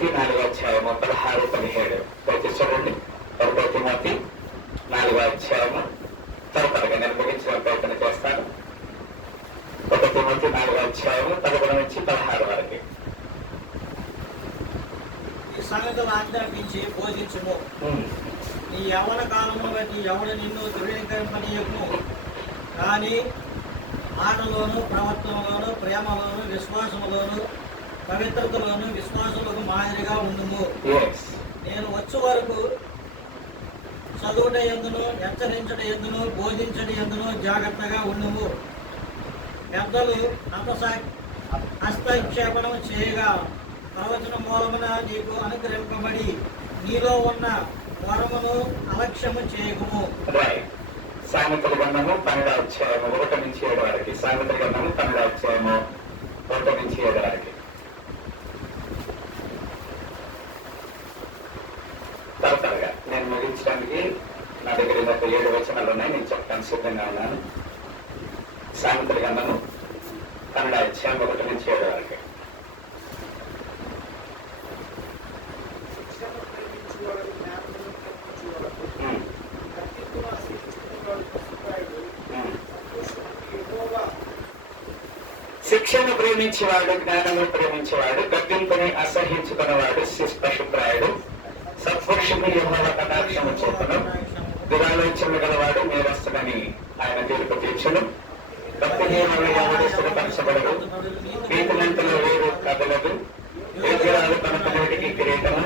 Timothy 4:16-17 దయచేసి చూడండి. 1 Timothy 4 త్వరగా నేను ముగించిన ప్రయత్నం చేస్తాను. 1 తిమోతి 4:11-16 వరకు. ఈ సంగతులు ఆజ్ఞాపించి బోధించుము. నీ యవ్వన కాలంలో బట్టి ఎవడు నిన్ను ధృవీకరింపనీయకుము, కానీ మాటలోను, ప్రవర్తనలోను, ప్రేమలోను, విశ్వాసములోను, పవిత్రతలోను విశ్వాసులకు మాదిరిగా ఉండుము. నేను వచ్చు వరకు చదువుట ఎందును, హెచ్చరించట ఎందును, బోధించట ఎందును జాగ్రత్తగా ఉండుము. పెద్దలు హస్తక్షేపణం చేయగా ప్రవచన మూలమున నీకు అనుగ్రహింపబడి నీలో ఉన్న వరమును అలక్ష్యము చేయకుము. సామెతల గ్రంథము 12:1-7 వరకు. సామెతల గ్రంథము 12:1-7 వరకు. త్వరగా నేను ముగించడానికి నా దగ్గర 7 వచనాలు ఉన్నాయి. నేను చెప్పడానికి సిద్ధంగా ఉన్నాను. సామెతల గ్రంథము 12:1-7 వరకు. శిక్షను ప్రేమించేవాడు, జ్ఞానము ప్రేమించేవాడు, గద్దింపుని అసహించుకున్నవాడు పశుప్రాయుడు. సత్పురుషుని యెహోవా కటాక్షము చూపును. దురాలోచనలు గలవాడు నేరస్తుడని ఆయన తీర్పు తీర్చును. తప్పు నియమాలు ఎవరు స్థిరపరచబడదు. నీతిమంతుల వేరు కదలదు. యోగ్యురాలు తనకు నోటికి కిరీటము,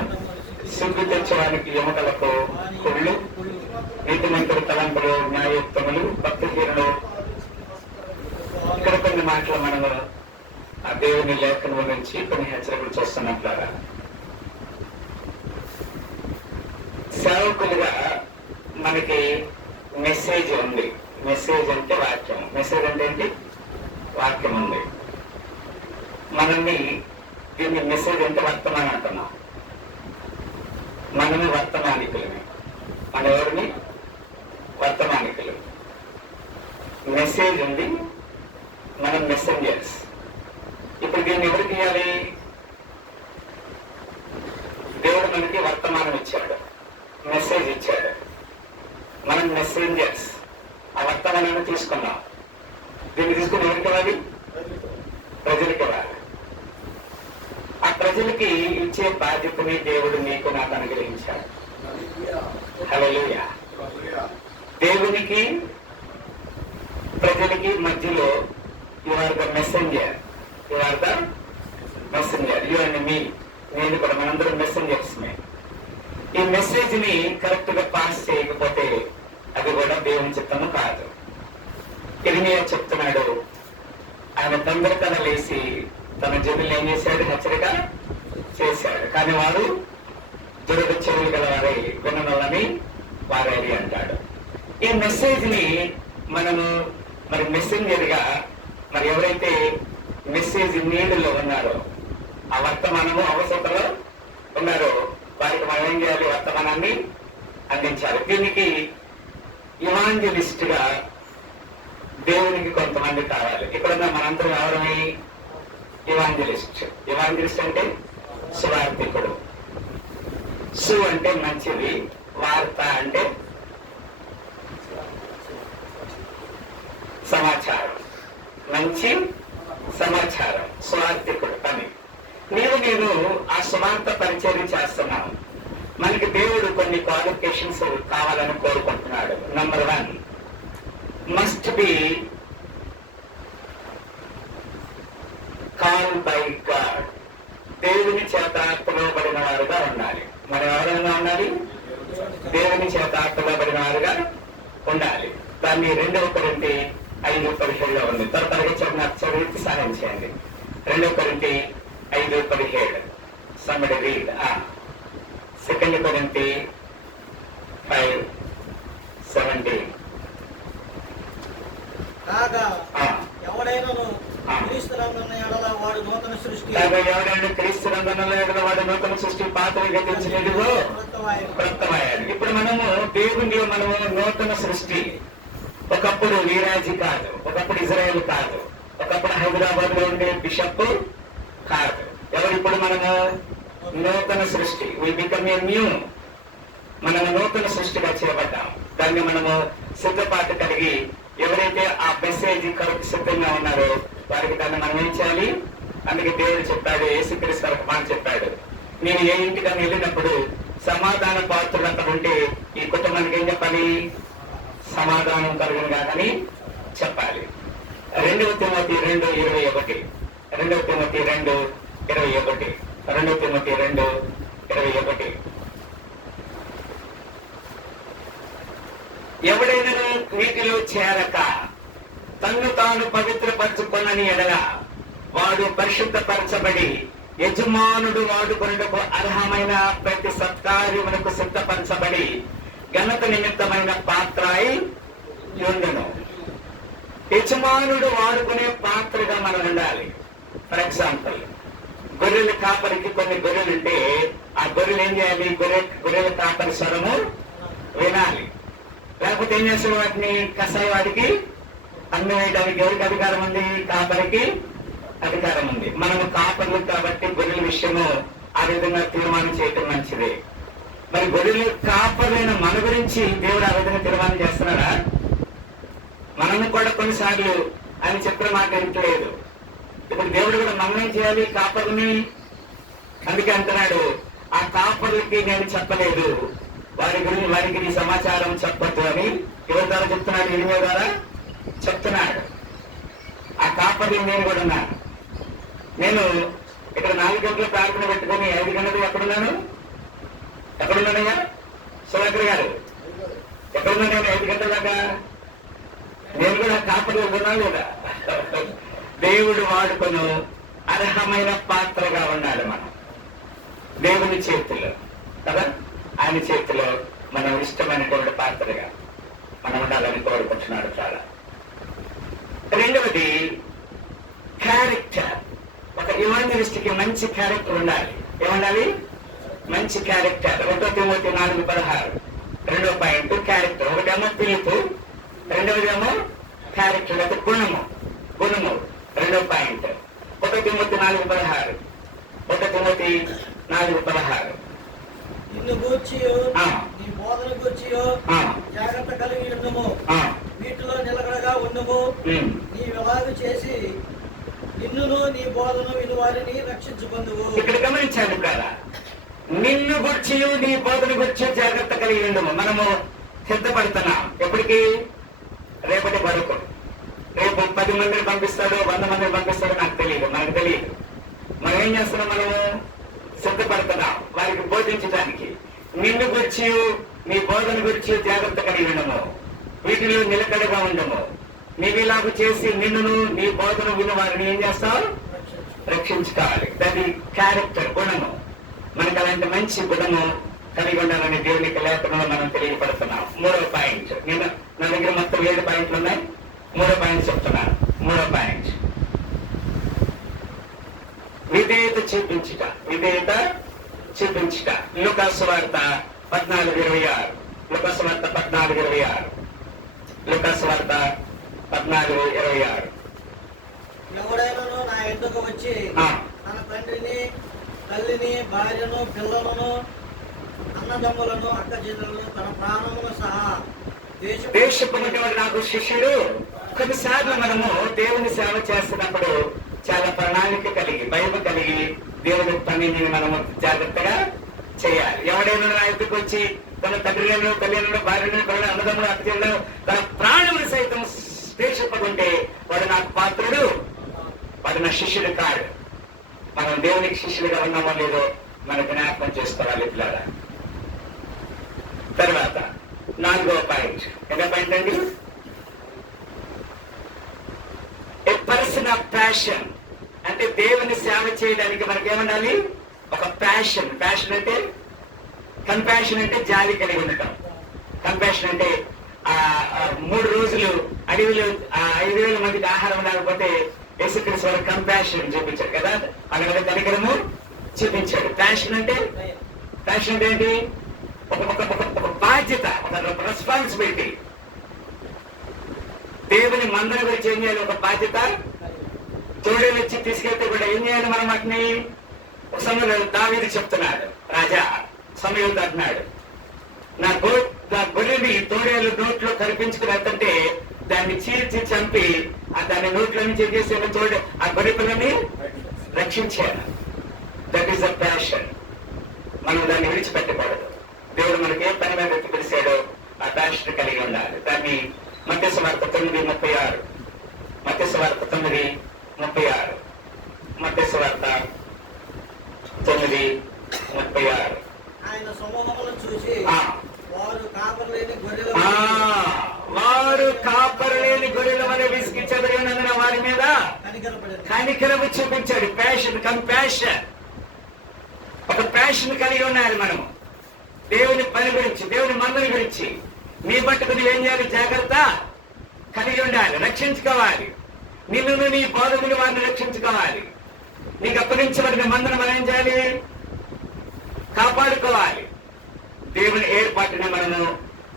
సిగ్గు తెచ్చడానికి ఎముకలకు కుళ్ళు. నీతిమంతుల తలంపులు న్యాయోక్తములు, భక్తిహీనులు. ఇక్కడ కొన్ని మాటలు మనము ఆ దేవుని లేఖనం నుంచి కొన్ని హెచ్చరికలు చూస్తున్నట్లుగా సేవకులుగా మనకి మెసేజ్ ఉంది. మెసేజ్ అంటే వాక్యం. మెసేజ్ అంటే ఏంటి? వాక్యం ఉంది. మనల్ని దీన్ని మెసేజ్ అంటే వర్తమానం అంటున్నాం. మనమే వర్తమానికులమే. మన ఎవరిని? వర్తమానికులు. మెసేజ్ ఉంది, మనం మెసెంజర్స్. ఇప్పుడు దీన్ని ఎవరికి ఇవ్వాలి? దేవుడు మనకి వర్తమానం ఇచ్చాడు, మెసేజ్ ఇచ్చాడు. మనం మెసెంజర్స్. ఆ వర్తమానాన్ని తీసుకున్నాం. దీన్ని తీసుకుని ఎవరికి ఇవ్వాలి? ప్రజలకి ఇవ్వాలి. ఆ ప్రజలకి ఇచ్చే బాధ్యతని దేవుడు నీకు నాకు అనుగ్రహించాడు. హల్లెలూయా. దేవునికి ప్రజలకి మధ్యలో you are the messenger. You are the messenger. You and me. నేను కూడా మనందరం మెసెంజర్స్. ఈ మెసేజ్ ని కరెక్ట్ గా పాస్ చేయకపోతే అది కూడా దేవుని చిత్తము కాదు. ఇర్మియా చెప్తున్నాడు, ఆయన తొందరగా లేచి తన జనులు ఏం చేశాడు? హెచ్చరిక చేశాడు. కానీ వారు దురద చెవులు గల వారై విననొల్లని వారేది అంటాడు. ఈ మెసేజ్ ని మనము మరి మెసెంజర్ గా మరి ఎవరైతే మెసేజ్ నీళ్ళలో ఉన్నారో, ఆ వర్తమానము అవసరంలో ఉన్నారో వారికి మనం ఏం చేయాలి? వర్తమానాన్ని అందించాలి. దీనికి ఇవాంజలిస్ట్ గా దేవునికి కొంతమంది కావాలి. ఇక్కడున్న మనందరం ఎవరని? ఇవాంజలిస్ట్. ఇవాంజలిస్ట్ అంటే సువార్థికుడు. సు అంటే మంచిది, వార్త అంటే సమాచారం, మంచి సమాచారం. సువార్థికుడు పని. నేను ఆ సువార్త పరిచర్య చేస్తున్నాను. మనకి దేవుడు కొన్ని క్వాలిఫికేషన్స్ కావాలని కోరుకుంటున్నాడు. Number 1, must be call by God. దేవుని చేత పిలువబడిన వారుగా ఉండాలి. మనం ఎవరైనా ఉండాలి? దేవుని చేత పిలువబడిన వారుగా ఉండాలి. దాన్ని 2 కొరింథీ 5:17 ఉంది. త్వరగా చదివించి సహాయం చేయండి. 2 కొరింథీ 5:17. somebody read. 2 కొరింథీ 5:17. కాగా ఎవడైనాను క్రీస్తునందున్న యెడల వాడు నూతన సృష్టి. ఎవరైనా క్రీస్తునందున్న యెడల వాడు నూతన సృష్టి, పాతవి గతించినదిగో క్రొత్తమయ్యాడు. ఇప్పుడు మనము దేవునిలో మనము నూతన సృష్టి. ఒకప్పుడు వీరాజీ కాదు, ఒకప్పుడు ఇజ్రాయెల్ కాదు, ఒకప్పుడు హైదరాబాద్ లో ఉండే బిషప్ కాదు. ఎవరు ఇప్పుడు మనము? నూతన సృష్టి. We become a new. మనము నూతన సృష్టిగా చేయబడ్డాం. దాన్ని మనము సిద్ధపాటు కలిగి ఎవరైతే ఆ మెసేజ్ కొరకు సిద్ధంగా ఉన్నారో వారికి దాన్ని మనం ఏం చేయాలి? అందుకే దేవుడు చెప్పాడు, యేసుక్రీస్తు ఒక మాట చెప్పాడు, నేను ఏ ఇంటికని వెళ్ళినప్పుడు సమాధాన పాత్రులు అక్కడ ఉంటే ఈ కుటుంబానికి ఏం చెప్పాలి? సమాధానం కలుగును కాదని చెప్పాలి. 2 తిమోతి 2:21. 2 తిమోతి 2:21. 2 తిమోతి 2:21. ఎవడైనా వీటిలో చేరక తన్ను తాను పవిత్రపరచుకొనని ఎడల వాడు పరిశుద్ధపరచబడి యజమానుడు వాడుకొనుటకు అర్హమైన ప్రతి సత్కార్యమునకు సిద్ధపరచబడి ఘనత నిమిత్తమైన పాత్రాయి యుండును. యజమానుడు వాడుకునే పాత్రగా మనం ఉండాలి. ఫర్ ఎగ్జాంపుల్, గొర్రెల కాపరికి కొన్ని గొర్రెలుంటే ఆ గొర్రెలు ఏం చేయాలి? గొర్రెల కాపరి స్వరము వినాలి. లేకపోతే ఏం చేస్తారు? వాటిని కసాయి వాడికి అన్నం వేయడానికి ఎవరికి అధికారం ఉంది? కాపరికి అధికారం ఉంది. మనము కాపర్లు కాబట్టి గొర్రెల విషయము ఆ విధంగా తీర్మానం చేయటం మంచిది. మరి గొర్రెలు కాపర్లైన మన గురించి దేవుడు ఆ విధంగా తీర్మానం చేస్తున్నాడా? మనము కూడా కొన్నిసార్లు ఆయన చెప్పిన మాట వింటలేదు. ఇప్పుడు దేవుడు కూడా మనం చేయాలి కాపర్ని. అందుకే అంటున్నాడు, ఆ కాపర్లకి నేను చెప్పలేదు, వారికి నీ సమాచారం చెప్పొద్దు అని ఎవరి ద్వారా చెప్తున్నాడు? ఇరిమియా ద్వారా చెప్తున్నాడు. ఆ కాపర్లు నేను కూడా ఉన్నాను. నేను ఇక్కడ 4 గంటల ప్రార్థన పెట్టుకుని 5 గంటలు ఎక్కడున్నానయ్యా? సుధాకర్ గారు ఎక్కడున్నాను? 5 గంటల దాకా నేను కూడా కాపర్లు ఉన్నా లేదా? దేవుడు వాడుకొను అర్హమైన పాత్రగా ఉండాలి మనం దేవుని చేతిలో కదా. ఆయన చేతిలో మనం ఇష్టమైనటువంటి పాత్రగా మనం ఉండాలని కోరుకుంటున్నాడు చాలా. రెండవది క్యారెక్టర్. ఒక ఇవాంజలిస్ట్కి మంచి క్యారెక్టర్ ఉండాలి. ఏముండాలి? మంచి క్యారెక్టర్. 1 తిమోతి 4:16. 2వ పాయింట్ క్యారెక్టర్. ఒకటేమో పిలుపు, రెండవదేమో క్యారెక్టర్ అంటే గుణము. 2వ పాయింట్ 1 తిమోతి 4:16. 1 తిమోతి 4:16. నిన్ను గూర్చియు నీ బోధన గూర్చియు జాగ్రత్త కలిగి ఉండుము, వీటిలో నిలకడగా ఉండుము. నీవెలాగ చేసి నిన్నును నీ బోధన వినువారిని రక్షించుకొందువు. ఇక్కడ గమనించాలి కదా, నిన్ను గూర్చియు నీ బోధన గూర్చి జాగ్రత్త కలిగి ఉండుము. మనము సిద్ధపడుతున్నాం ఎప్పటికీ? రేపటి వరకు. రేపు 10 మందిని పంపిస్తాడు, 100 మందిని పంపిస్తాడు, నాకు తెలియదు, మనకు తెలియదు. మనం ఏం చేస్తున్నాం? మనము సిద్ధపడుతున్నాం వారికి బోధించడానికి. నిన్ను గురించి నీ బోధన గురించి జాగ్రత్త కలిగి ఉండము, వీటిలో నిలకడగా ఉండము. నీవిలాగు చేసి నిన్నును నీ బోధన విని వారిని ఏం చేస్తావు? రక్షించుకోవాలి. దాని క్యారెక్టర్, గుణము. మనకు అలాంటి మంచి గుణము కలిగి ఉండాలని దేవునికి లేఖనంలో మనం తెలియపడుతున్నాం. 3వ పాయింట్. నేను నా దగ్గర మొత్తం 7 పాయింట్లు ఉన్నాయి. 3వ పాయింట్ చెప్తున్నాను. 3వ పాయింట్ విధేయత చూపించుట. లూకాసు వార్త 14:26. లూకాసు వార్త 14:26. లూకాసు వార్త 14:26. ఎవడైనాను నా ఎద్దుకు వచ్చి తన తండ్రిని, తల్లిని, భార్యను, పిల్లలను, అన్నదమ్ములను, అక్కచెల్లెలను, తన ప్రాణమును సహా దేశపునటువంటి నాకు శిష్యుడు. కొన్నిసార్లు మనము దేవుని సేవ చేస్తున్నప్పుడు చాలా ప్రణాళిక కలిగి, భయం కలిగి దేవుని పనిని మనము జాగ్రత్తగా చేయాలి. ఎవడైనా నా ఎద్దుకు వచ్చి తన తండ్రులను, తల్లిలను, భార్యను, పిల్లలను, అన్నదమ్ములు, అక్కచెల్లెలను, తన ప్రాణములు సైతం దేశపడుంటే వాడు నాకు పాత్రుడు, వాడు నా శిష్యుడు కాడు. మనం దేవునికి శిష్యులుగా ఉన్నామో లేదో మనకు జ్ఞాపకం చేసుకోవాలి పిల్లల. తర్వాత 4వ పాయింట్. ఎన్నో పాయింట్ అండి? ఏ పర్సన్ ఆఫ్ ప్యాషన్. అంటే దేవుని సేవ చేయడానికి మనకి ఏముండాలి? ఒక ప్యాషన్. ప్యాషన్ అంటే కంపాషన్, అంటే జాలి కలిగి ఉండటం. కంపాషన్ అంటే 3 రోజులు అడవిలో 5,000 మందికి ఆహారం లేకపోతే యేసుక్రీస్తు వారు కంపాషన్ చూపించాడు కదా, అక్కడ కనికరము చూపించాడు. ప్యాషన్ అంటే ఏంటి? ఒక బాధ్యత, ఒక రెస్పాన్సిబిలిటీ. దేవుని మందర గురించి ఏం చేయాలి? ఒక బాధ్యత. తోడేలు వచ్చి తీసుకెళ్తే కూడా ఏం చేయాలి? మనం వాటిని ఒక సమయంలో దావీదు చెప్తున్నాడు, రాజా సమయంలో అంటున్నాడు, నా గొర్రెని తోడేలు నోట్లో కనిపించుకుని వెళ్తుంటే దాన్ని చీల్చి చంపి దాని నోట్లో నుంచి చేసిన తోడే ఆ గొర్రె పిల్లని రక్షించాను. That is the passion. మనం దాన్ని విడిచిపెట్టకూడదు. దేవుడు మనకి ఏ పని మీద పిలిచాడో ఆ ప్యాషన్ కలిగి ఉండాలి. దాన్ని మత్తయి సువార్త 9:36, మత్తయి సువార్త 9:36, మత్తయి సువార్త 9:36. ఆయన సమూహములను చూసి వారు కాపరు లేని గొర్రెల వలె విసిగి చెదరినందున వారి మీద కనికరము చూపించాడు. కంపాషన్. ఒక ప్యాషన్ కలిగి ఉండాలి మనం దేవుని పని గురించి, దేవుని మందుని గురించి. నీ బట్టుకు నువ్వేం చేయాలి? జాగ్రత్త కలిగి ఉండాలి, రక్షించుకోవాలి. నిన్ను నీ బోధకుని వారిని రక్షించుకోవాలి. నీకు అప్పగించబడిన మందును మనం ఏం చేయాలి? కాపాడుకోవాలి. దేవుని ఏర్పాటుని మనము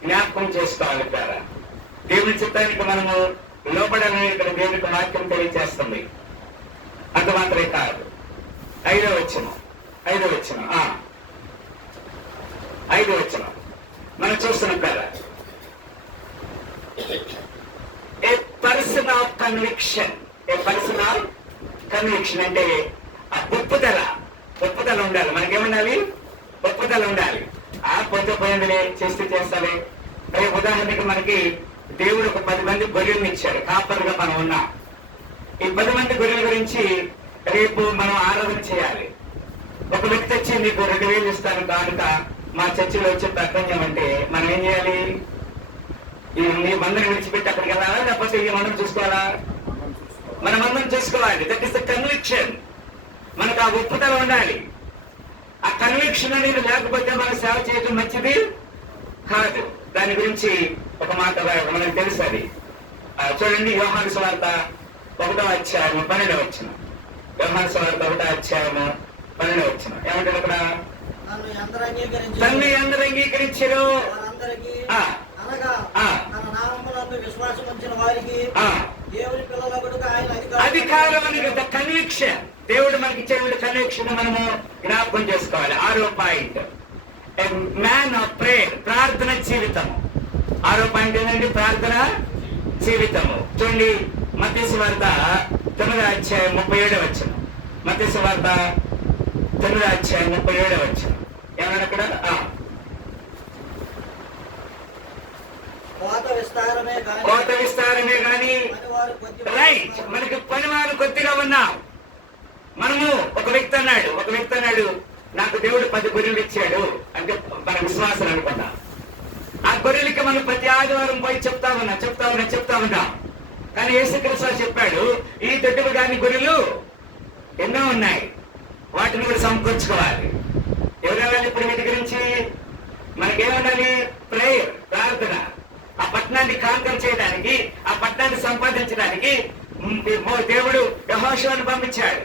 జ్ఞాపకం చేసుకోవాలి కదా. దేవుని చిత్తానికి మనము లోపడాలని ఇక్కడ దేవునికి వాక్యం తెలియజేస్తుంది. అంత మాత్రమే కాదు. 5వ వచనం మనం చూస్తున్నాం కదా. ఏ పర్సన్ ఆఫ్ కన్విక్షన్ అంటే ఆ ఒప్పుదల ఉండాలి. మనకేముండాలి? ఒప్పుదల ఉండాలి. పోయిందిలే, చేస్తాలే. ఉదాహరణకి మనకి దేవుడు ఒక 10 మంది గొర్రెలను ఇచ్చాడు, కాపరుగా మనం ఉన్నాం. ఈ 10 మంది గొర్రెల గురించి రేపు మనం ఆరాధన చేయాలి. ఒక వ్యక్తి వచ్చి నీకు 2,000 ఇస్తాను కానుక మా చర్చిలో వచ్చి ప్రకటన చేయమంటే మనం ఏం చేయాలి? ఈ మందిని విడిచిపెట్టి అక్కడికి వెళ్ళాలా, లేకపోతే ఈ మందిని చూసుకోవాలా? మనం అందరం చూసుకోవాలి. That is the conviction. మనకు ఆ ఒప్పుదల ఉండాలి. ఆ కన్విక్షన్ అనేది లేకపోతే మనం సేవ చేయడం మంచిది కాదు. దాని గురించి ఒక మాట మనకు తెలుసు. అది చూడండి, యోహాను సువార్త 1వ అధ్యాయము 12వ వచనం. యోహాను సువార్త 1వ అధ్యాయము 12వ వచనం ఏమంటారు అక్కడ? తన్ని అందరూ అంగీకరించారు, అధికారం అని కన్విక్షన్. దేవుడు మనకి ఇచ్చే కన్విక్షన్ మనము జ్ఞాపకం చేసుకోవాలి. 6వ పాయింట్, మ్యాన్ ఆఫ్ ప్రేయర్, ప్రార్థన జీవితం. 6వ పాయింట్ ఏంటంటే ప్రార్థన జీవితము. చూడండి, మత్తయి సువార్త 9వ అధ్యాయం 37వ వచనం. మత్తయి సువార్త 9వ అధ్యాయం 37వ వచనం ఏమన్నా అక్కడ? కోత విస్తారమే గాని రైట్. మనకి పనివారు కొద్దిగా ఉన్నాం. మనము ఒక వ్యక్తి అన్నాడు నాకు దేవుడు 10 గొర్రెలు ఇచ్చాడు అంటే మన విశ్వాసం అనుకున్నాం. ఆ గొర్రెలకి మనం ప్రతి ఆదివారం పోయి చెప్తా ఉన్నాం. కానీ యేసుక్రీస్తు చెప్పాడు, ఈ దొడ్డుకు దాని గొర్రెలు ఎన్నో ఉన్నాయి, వాటిని కూడా సమకూర్చుకోవాలి. ఎవరెళ్ళాలి ఇప్పుడు వీటి గురించి? మనకేముండాలి? ప్రేయర్, ప్రార్థన. ఆ పట్టణాన్ని కాంకర్ చేయడానికి, ఆ పట్టణాన్ని సంపాదించడానికి దేవుడు యెహోషువను పంపించాడు.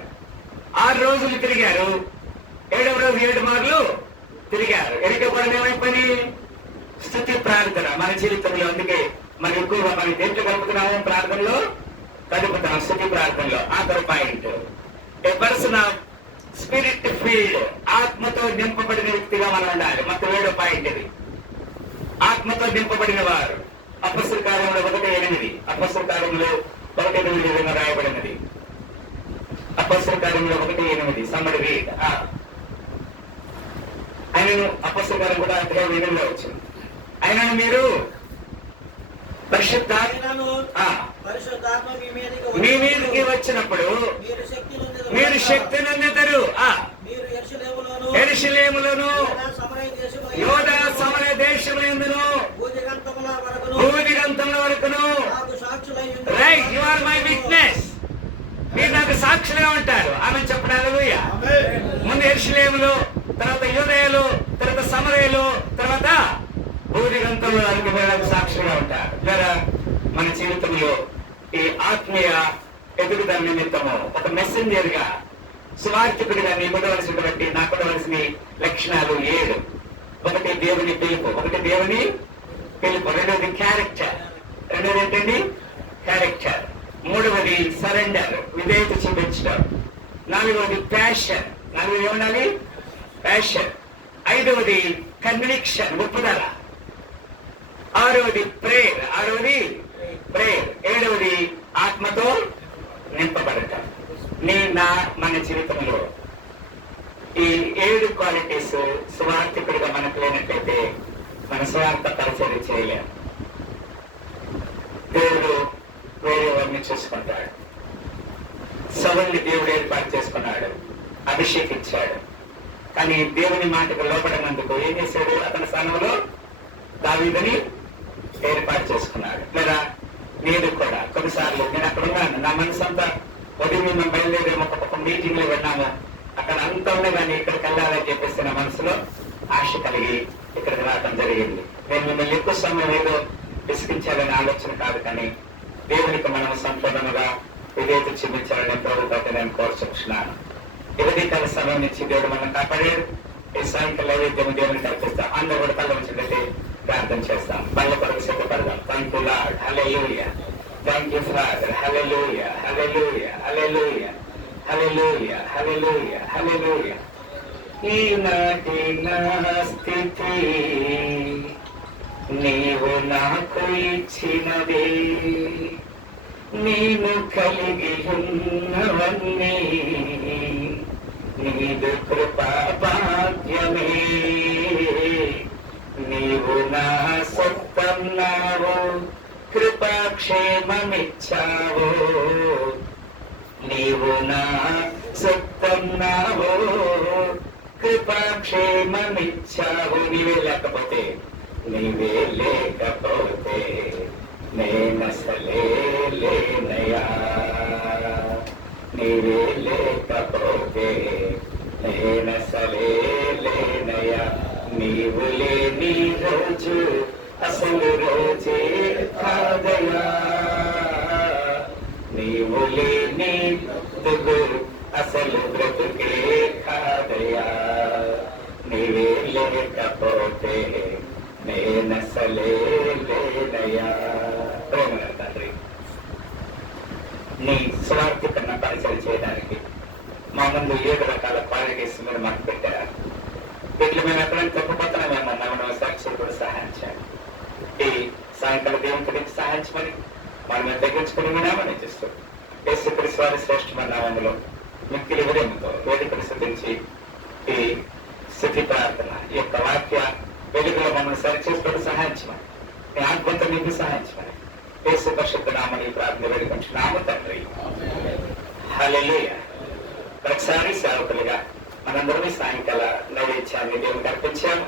6 రోజులు తిరిగారు, 7వ రోజు 7 మార్లు తిరిగారు. ఎరికపోవడం ఏమైపోయి? స్తుతి ప్రార్థన మన జీవితంలో. అందుకే మనం ఎక్కువగా మనం దేంట్లో కలుపుతున్నాము? ప్రార్థనలో కలుపుతాం, స్తుతి ప్రార్థనలో. 6వ point, A person of spirit field, ఆత్మతో నింపబడిన వ్యక్తిగా మనం ఉండాలి. మొత్తం 7వ పాయింట్ ఇది, ఆత్మతో నింపబడిన వారు. అపొస్తలుల కార్యములు 1:8, అపొస్తలుల కార్యములు 1:8 రాయబడినది. అపొస్తలుల కార్యములు 1:8 సంబడి రీడ్. ఆయనను అపొస్తలుల కార్యం కూడా 8లో వచ్చింది. ఆయనను మీరు పరిశుద్ధాత్మ మీ మీదకి వచ్చినప్పుడు మీరు శక్తి నొందుతారు. యెరూషలేములోను యూదా సమరయ దేశములందును భూదిగంతముల వరకును right. You are my witness. మీరు నాకు సాక్షులుగా ఉంటారు. ఆమె చెప్పండి హల్లెలూయా. ముందు యెరూషలేములో, తర్వాత యూదయలో, తర్వాత సమరయలో, తర్వాత భూదిగంతముల వరకు మీరు సాక్షులుగా ఉంటారు. లేదా మన జీవితంలో ఈ ఆత్మీయ ఎదుగుదల నిమిత్తము ఒక మెసెంజర్ గా, సువార్థకుడిగా నీ ఉండవలసినటువంటి నాకు ఉండవలసిన లక్షణాలు 7. 1 దేవుని పిలుపు, 2ది క్యారెక్టర్, 2ది ఏంటండి? క్యారెక్టర్. 3వది సరెండర్, విధేయత చూపించడం. 4వది ప్యాషన్, నాలుగు ఏముండాలి? ప్యాషన్. ఐదవది కన్విక్షన్, ఒప్పుదల. ఆరవది ప్రేయర్. ఏడవది ఆత్మతో నింపబడటం. మన జీవితంలో ఈ 7 క్వాలిటీస్ సువార్థికుడిగా మనకు లేనట్లయితే మన స్వార్థ పరిచయం చేయలేం. దేవుడు వేరే వారిని చూసుకుంటాడు. సౌలుని దేవుడు ఏర్పాటు చేసుకున్నాడు, అభిషేకించాడు. కానీ దేవుని మాటకు లోపడినందుకు ఏం చేశాడు? అతని స్థానంలో దావీదుని ఏర్పాటు చేసుకున్నాడు. లేదా నేను కూడా కొన్నిసార్లు నేను అక్కడ ఉన్నాను, నా మనసు అంతా ఉదయం మేము బయలుదేరి ఒక మీటింగ్ లో వెళ్ళాము, అక్కడ అంతా ఉంది కానీ ఇక్కడికి వెళ్ళాలని చెప్పేసి నా మనసులో ఆశ కలిగి ఇక్కడికి రావడం జరిగింది. నేను మిమ్మల్ని ఎక్కువ సమయం ఏదో విసిగించాలనే ఆలోచన కాదు, కానీ దేవునికి మనం సంపూర్ణంగా విధేయత చూపించాలని ప్రభుత్వం నేను కోరుచున్నాను. కాల సమయం నుంచి దేవుడు మనం కాపాడాడు. ఈ సాయంకాల నైవేద్యం దేవునికి అర్పిస్తాం. అందరూ కూడా కళ్ళ ఉంచినట్లయితే ప్రార్థన చేస్తాం. పళ్ళ కొరకు సిద్ధపడదాం. Thank you Lord, hallelujah. Thank you Father, hallelujah, hallelujah, hallelujah, hallelujah, hallelujah, hallelujah. ఈనాటి నా స్థితి నీవు నాకు ఇచ్చినదే, నేను కలిగి ఉన్నవన్నీ నీదు కృపా భాగ్యమే. నీవు నా సొత్తన్నావు, కృపాక్షేమమిచ్చావు. నీవు నా సొత్తన్నావు, కృపాక్షేమమిచ్చావు. నీవే లేకపోతే నేనసలే లేనయా. నీవే లేకపోతే నేనసలే లేనయా. నీవు లేని రోజు అసలు రోజే కాదయా. నీవు లేని బ్రతుకు అసలు బ్రతుకే కాదయా. నీవే లేకపోతే నేనసలే లేనయా. తండ్రి, నీ స్వార్థికరణ పరిచయం చేయడానికి మా ముందు 7 రకాల క్వాలిటీస్ మీరు మాకు పెట్టారు. వీటిలో మేము ఎక్కడైనా తప్పుపోతున్నామేమో మనం సాక్షి కూడా సహాయం చేయాలి. ఈ సాయంకాల దేవుని గురించి సహాయం చేయమని మనం తగ్గించుకుని వినామని చూస్తూ యేసుక్రీస్తు వారి శ్రేష్టమైన నామములో మిక్కిలి వినయంతో వేదికను స్తుతించి ఈ స్తుతి ప్రార్థన ఈ యొక్క వాక్య వెలుగులో మమ్మల్ని సరిచేసుకోవడం సహాయం చేయమని, మీ ఆత్మతో మీకు సహాయం చేయమని యేసు పరిశుద్ధ నామని ప్రార్థన వేడుకుంటున్నాము తండ్రి. హల్లెలూయా. ఒకసారి సేవకులుగా మనందరం సాయంకాల నైవేద్యాన్ని దేవునికి అర్పించాము.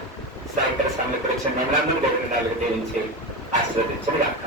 సాయంకాల సమయంలో వచ్చిన మనందరం దేవుని నాలుగు దీవించి ఆశీర్వదించను గాక.